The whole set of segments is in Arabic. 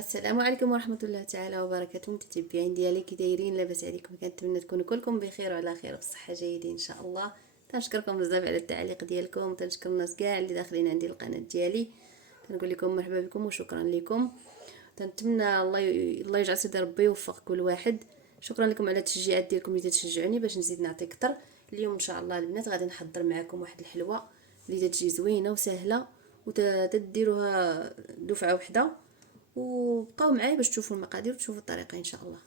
السلام عليكم ورحمه الله تعالى وبركاته. متتبعين ديالي كي دايرين؟ لاباس عليكم؟ كنتمنى تكونوا كلكم بخير وعلى خير وفي الصحه جيدين ان شاء الله. تنشكركم بزاف على التعليق ديالكم، تنشكر الناس كاع اللي داخلين عندي القناه ديالي. كنقول لكم مرحبا بكم وشكرا لكم. تنتمنى الله يجعل سيدي ربي يوفق كل واحد. شكرا لكم على التشجيعات ديالكم اللي تشجعوني باش نزيد نعطي اكثر. اليوم ان شاء الله البنات غادي نحضر معكم واحد الحلوه اللي تجي زوينه وسهله وتديروها دفعه وحده، وبقاو معايا باش تشوفوا المقادير وتشوفوا الطريقه ان شاء الله.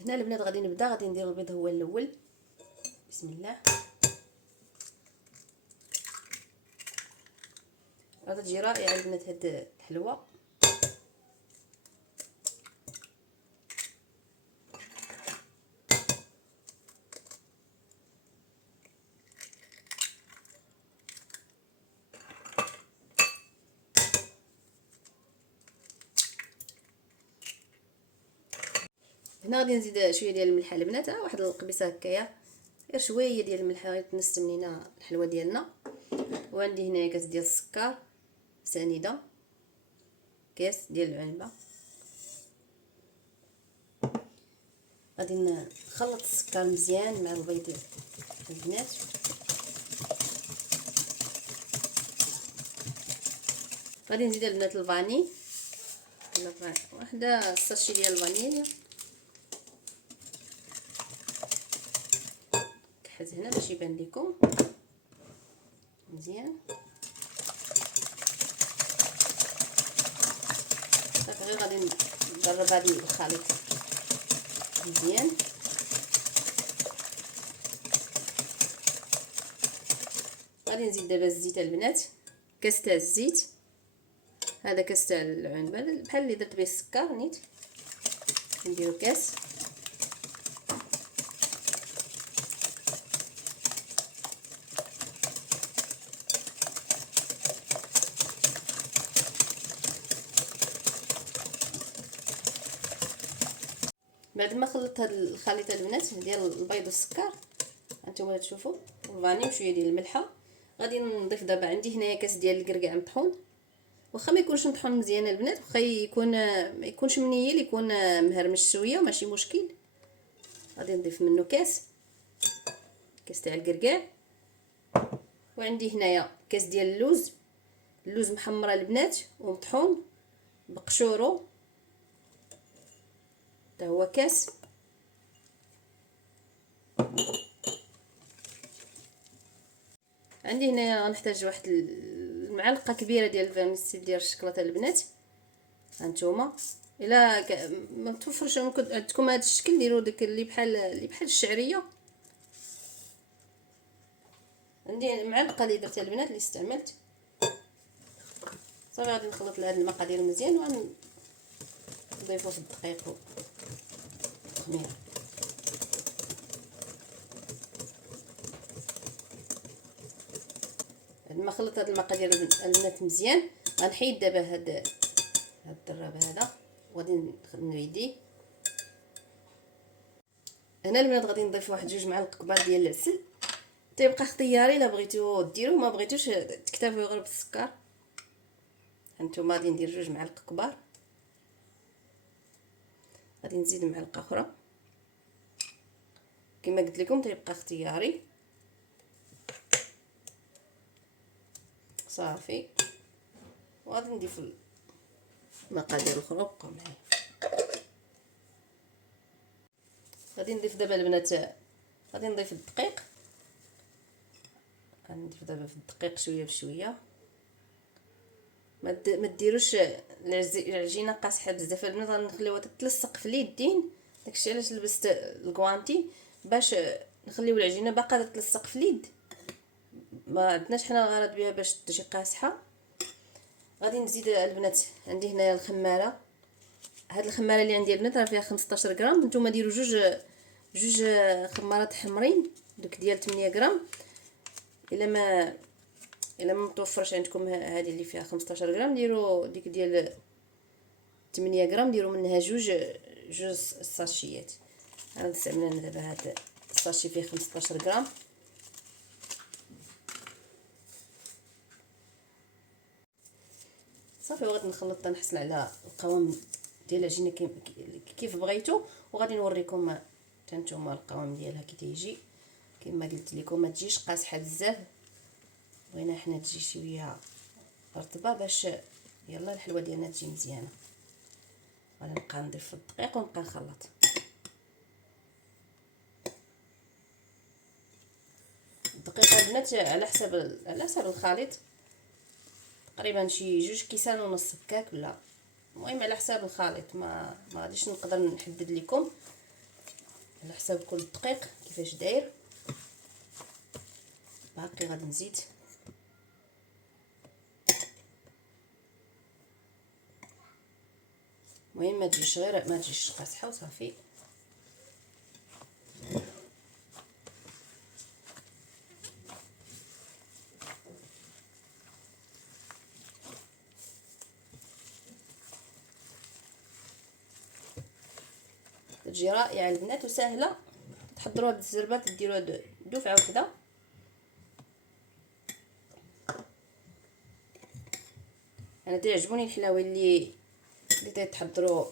هنا البنات غادي نبدا، غادي ندير البيض هو الاول. بسم الله. غادي تجي رائعه البنات هاد الحلوه. هنا غادي نزيد شويه ديال الملح البنات، واحد القبيصه هكايا، غير شويه ديال الملح غادي تنسم لينا الحلوه ديالنا. وعندي هنايا كاس ديال السكر سنيده، كاس ديال العنبه. غادي نخلط السكر مزيان مع البيض البنات. غادي نزيد البنات الفاني، واحده ساشي ديال الفانيليا كحز هنا باش يبان لكم مزيان. صافي غير غادي نضرب هذا الخليط مزيان. غادي نزيد دابا الزيت البنات، كاس تاع الزيت، هذا كاس تاع العنبه بحال اللي درت به السكر نيت، نديرو كاس. بعد ما خلطت هذا الخليط البنات ديال البيض والسكر هانتوما تشوفوا الفاني وشويه ديال الملحه، غادي نضيف دابا عندي هنايا كاس ديال الكركاع مطحون، واخا ما يكونش مطحون مزيان البنات، واخا يكون ما يكونش منيل، يكون مهرمش شويه ماشي مشكل. غادي نضيف منه كاس تاع الكركاع. وعندي هنايا كاس ديال اللوز محمره البنات ومطحون بقشورو، حتى هو كاس. عندي هنايا غنحتاج واحد المعلقه كبيره ديال الفانيسيل ديال الشكلاطه البنات. هانتوما الا ما توفرش عندكم هذا الشكل ديروا داك اللي بحال الشعريه. عندي معلقه اللي درتها البنات اللي استعملت. صافي غادي نخلط هاد المقادير مزيان ونضيفو في الدقيق والخميره. بعد ما خلطت هاد المقادير البنات مزيان غنحيد دابا هاد الدراب هذا وغادي نعيديه. هنا البنات غادي نضيف واحد 2 معالق كبار ديال العسل، تيبقى اختياري، الا بغيتو ديروا ما بغيتوش تكتفيو غير بالسكر. هانتوما غادي ندير 2 معالق كبار، غادي نزيد معلقه اخرى كما قلت لكم تيبقى اختياري. صافي وغادي نضيف المقادير الاخرى بقاو معايا. غادي نضيف دابا البنات، غادي نضيف الدقيق، غنضيف دابا في الدقيق شويه بشويه. ما ديروش العجينه قاصحه بزاف البنات، غنخليوها تتلصق في اليدين. داكشي علاش لبست الكوانتي باش نخليو العجينه باقا تتلصق في اليد، ما عندناش حنا الغرض بها باش تجي قاصحه. غادي نزيد البنات عندي هنايا الخماره، هاد الخماره اللي عندي البنات راه فيها 15 غرام، نتوما ديروا جوج خمارات حمرين دوك ديال 8 غرام. الا ما متوفرش عندكم هذه اللي فيها 15 غرام ديروا ديك ديال 8 غرام، ديروا منها جوج ساشيات. غنستعمل دابا هذا الساشي فيه 15 غرام. صافي وغادي نخلط نحصل على القوام ديال العجينه كيف بغيتو، وغادي نوريكم حتى نتوما القوام ديالها كي تيجي. كما قلت لكم ما تجيش قاصحه بزاف، بغينا حنا تجي شويه رطبه باش يلا الحلوه ديالنا تجي مزيانه. غادي نبقى نضيف الدقيق ونبقى نخلط. الدقيق البنات على حسب الخليط، تقريبا شي 2.5 كيسان هكاك، ولا المهم على حساب الخليط. ما غاديش نقدر نحدد لكم، على حساب كل دقيق كيفاش داير. باقي غادي نزيد المهم ما تجيش قاصحه وصافي. تجي رائعه البنات وسهله، تحضروها بالزربه، تديروها دفعه وحده. انا تعجبوني الحلاوه اللي تحضروا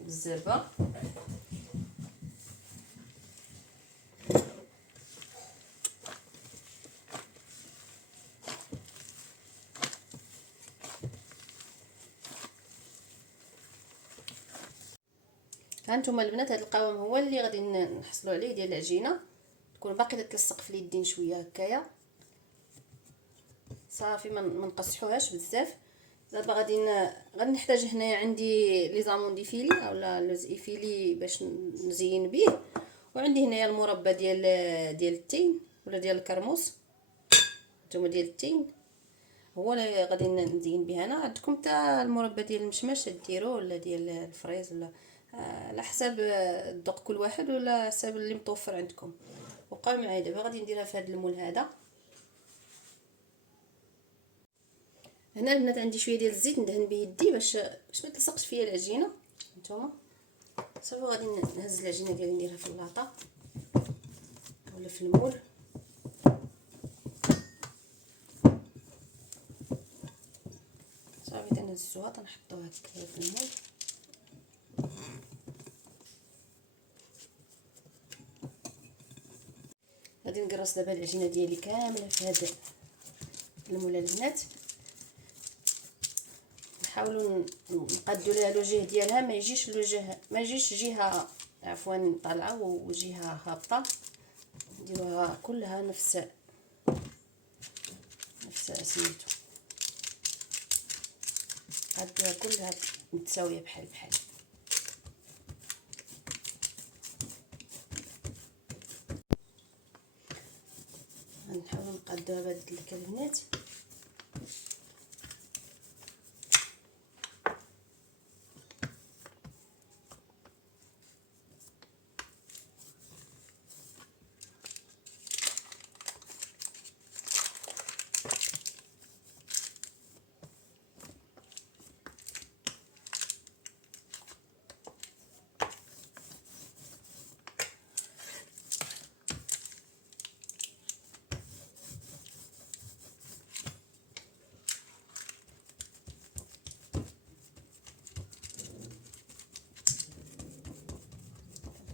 بالزربه. هانتوما البنات هذا القوام هو اللي غادي نحصلوا عليه ديال العجينه، تكون باقي تتلصق في اليدين شويه هكايا. صافي ما نقصحوهاش بزاف. دابا غادي نحتاج هنايا عندي لي زامون دي فيلي اولا لوز ايفيلي باش نزين به، وعندي هنايا المربى ديال التين ولا ديال الكرموس، نتوما ديال التين هو اللي غادي نزين به. انا عندكم حتى المربى ديال المشماش ديروا، ولا ديال الفريز، ولا على حساب الذوق كل واحد، ولا حساب اللي متوفر عندكم. وبقاو معايا. دابا غادي نديرها في هذا المول هذا. هنا البنات عندي شويه ديال الزيت ندهن به يدي باش ما تلصقش فيا العجينه. نتوما صافي غادي نهز العجينه ديالي نديرها في اللاطه ولا في المول. صافي تنهزوها تنحطوها هكايا في المول. غادي نقرص دابا العجينه ديالي كامله في هذا المول البنات. نحاولوا نقادوا ليها الوجه ديالها، ما يجيش جهه عفوا طالعه وجهه هابطه. نديروها كلها نفس سميتو، قادوها كلها متساويه بحال غنحاولوا نقادوها بهاد الكلمات.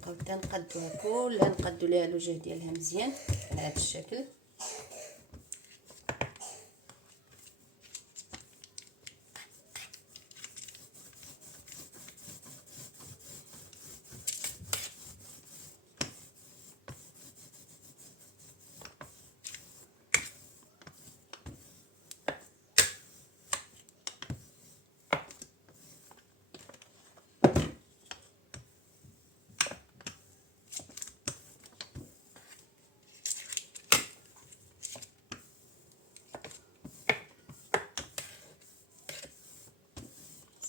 نبقاو نقادوها كلها، نقادو ليها الوجه ديالها مزيان على هذا الشكل.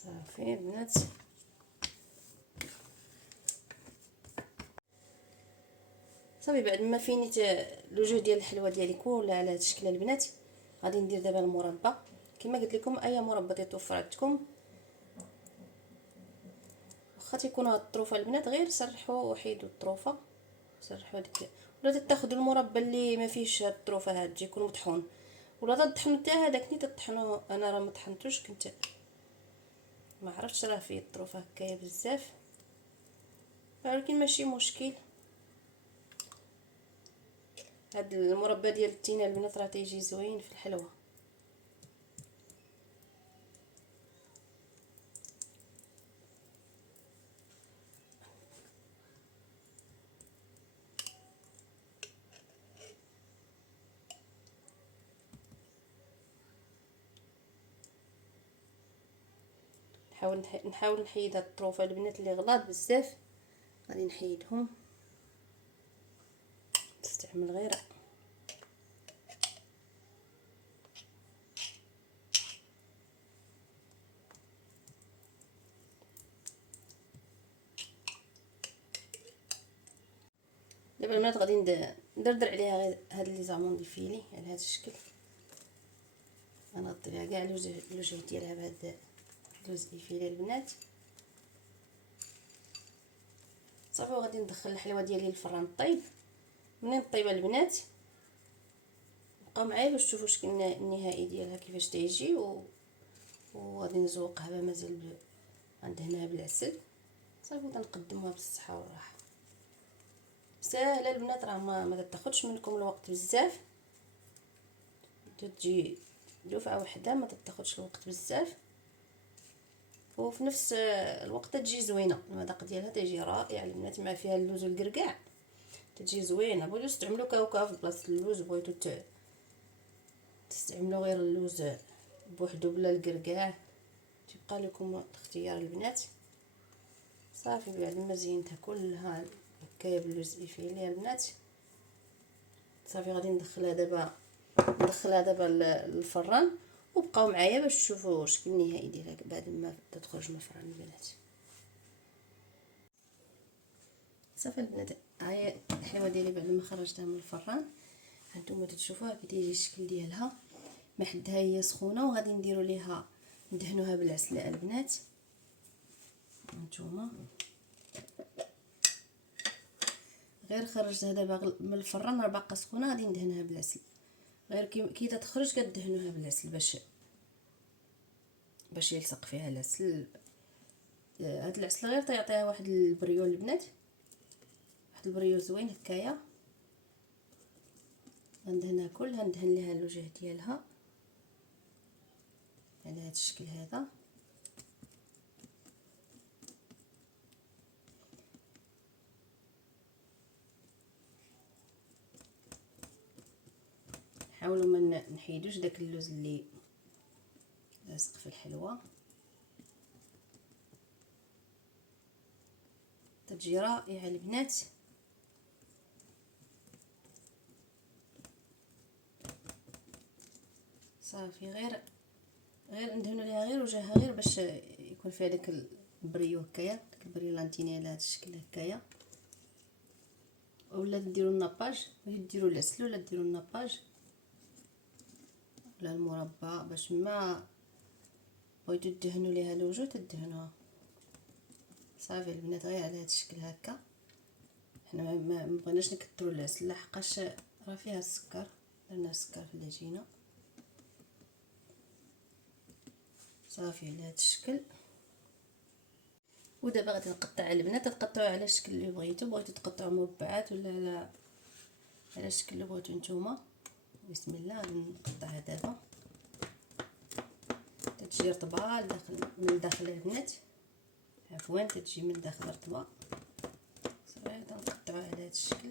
صافي البنات صافي بعد ما فينيت الوجه ديال الحلوه ديالي كلها على هذا الشكل البنات، غادي ندير دابا المربى. كما قلت لكم اي مربى تيتوفر عندكم، واخا تيكون هاد الطروفه البنات غير سرحوا وحيدوا الطروفه، سرحوا ديك، ولا تاخذوا المربى اللي ما فيهش هاد الطروفه هاد تيكون مطحون، ولا تطحنوا حتى هذاك ني تطحنوه. انا راه ما طحنتوش، كنت ما عرفتش راه فيه الطروفه هكايا بزاف، ولكن ماشي مشكل. هاد المربى ديال التينه البنات راه تيجي زوين في الحلوه. نحاول نحيد هاد الطروفه البنات اللي غلاط بزاف، غادي نحيدهم. نستعمل غير دابا البنات غادي ندردر عليها غير هاد لي زامون دي فيلي على هاد الشكل. غنغطي ليها كاع الوجه ديالها بهاد اللوز فيلي البنات. صافي وغادي ندخل الحلوه ديالي للفران طيب. منين طيبه البنات بقاو معايا باش تشوفوا الشكل النهائي ديالها كيفاش تيجي. وغادي نزوقها مازال غندهنها بالعسل. صافي وغنقدموها بالصحه والراحه. ساهله البنات، راه ما تاخذش منكم الوقت بزاف، تجي دفعه واحده ما تاخذش الوقت بزاف، وفي نفس الوقت تجي زوينه. المذاق ديالها تيجي رائع البنات، مع فيها اللوز والكركاع تجي زوينه. بغيتو تستعملوا كاوكاو في بلاصه اللوز، بغيتو تستعملوا غير اللوز بوحدو بلا الكركاع، تبقى لكم الاختيار البنات. صافي بعد ما زينتها كلها هكايا باللوز فيلي البنات، صافي غادي ندخلها دابا للفران. وبقاو معايا باش تشوفوا الشكل النهائي ديالها بعد ما تخرج من الفران البنات. صافي البنات، هاهي الحلوه ديالي بعد ما خرجتها من الفران، هانتوما تشوفوها كي تيجي الشكل ديالها. ما حدها هي سخونه، وغادي نديروا ليها ندهنوها بالعسل البنات. هانتوما غير خرجتها دابا من الفران راه باقا سخونه، غادي ندهنها بالعسل. غير كي تخرج كدهنوها بالعسل باش يلصق فيها العسل. هاد العسل غير تيعطيها واحد البريو البنات، واحد البريو زوين هكايا. غندهنها كلها، ندهن ليها الوجه ديالها على هاد الشكل هذا. حاولوا ما نحيدوش داك اللوز اللي لاصق في الحلوه، تجي رائعه البنات. صافي غير ندهنوا ليها غير وجهها، غير باش يكون فيها داك البريو هكايا، داك البريلانتيني على هذا الشكل هكايا. ولا ديروا الناباج، ولا ديروا العسل، ولا ديروا الناباج ولا المربى، باش ما بغيتو تدهنوا ليها الوجه تدهنوها. صافي البنات غير على هذا الشكل هكا. حنا ما بغيناش نكثروا العسل لحقاش راه فيها السكر، درنا السكر في العجينه. صافي على هذا الشكل. ودابا غادي نقطع البنات، تقطعوا على الشكل اللي بغيتو تقطعوا مربعات ولا على الشكل اللي بغيتو نتوما. بسم الله غادي نقطعها دابا، تتجي رطبه من الداخل البنات، عفوا تتجي من الداخل رطبه. صافي نقطعوها على هذا الشكل.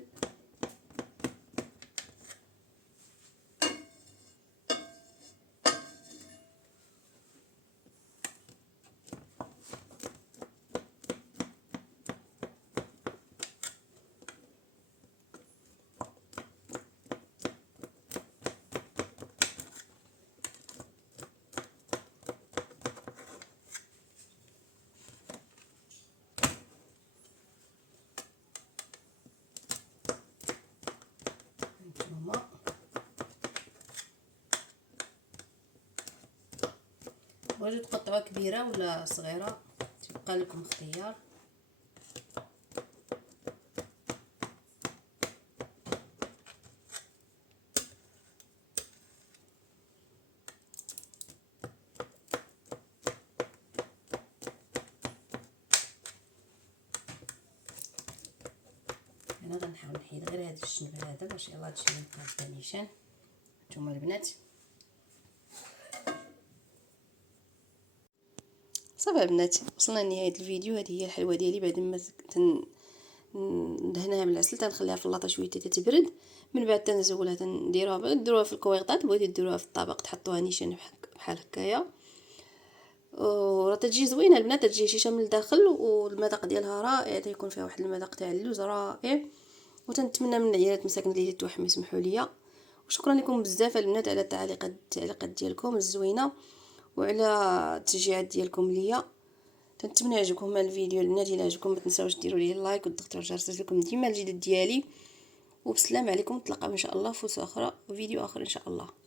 بغيتو تقطعوها كبيره ولا صغيره تبقى لكم اختيار. انا غنحاول نحيد غير هذا الجنب هذا باش يلاه هادشي مبقاش نيشان. نتوما البنات صافي البنات وصلنا لنهايه الفيديو. هذه هي الحلوه ديالي بعد ما ندهناها بالعسل تنخليها في اللاطه شويه حتى تبرد. من بعد تنزولها ديروها في الكويغطات، بغيتي ديروها في الطبق تحطوها نيشان بحال هكايا. وراه تجي زوينه البنات، تجي هشيشه من الداخل والمذاق ديالها رائع، تيكون فيها واحد المذاق تاع اللوز رائع. وتنتمنى من العيالات مساكن اللي توحم يسمحوا لي. وشكرا لكم بزاف البنات على التعليقات ديالكم الزوينه وعلى التشجيعات ديالكم ليا. تنتمنى يعجبكم الفيديو البنات. الا عجبكم ما تنساوش ديروا لي لايك وتضغطوا على الجرس لكم ديما الجديد ديالي. وبسلام عليكم، نتلاقاو ان شاء الله في فيديو اخر ان شاء الله.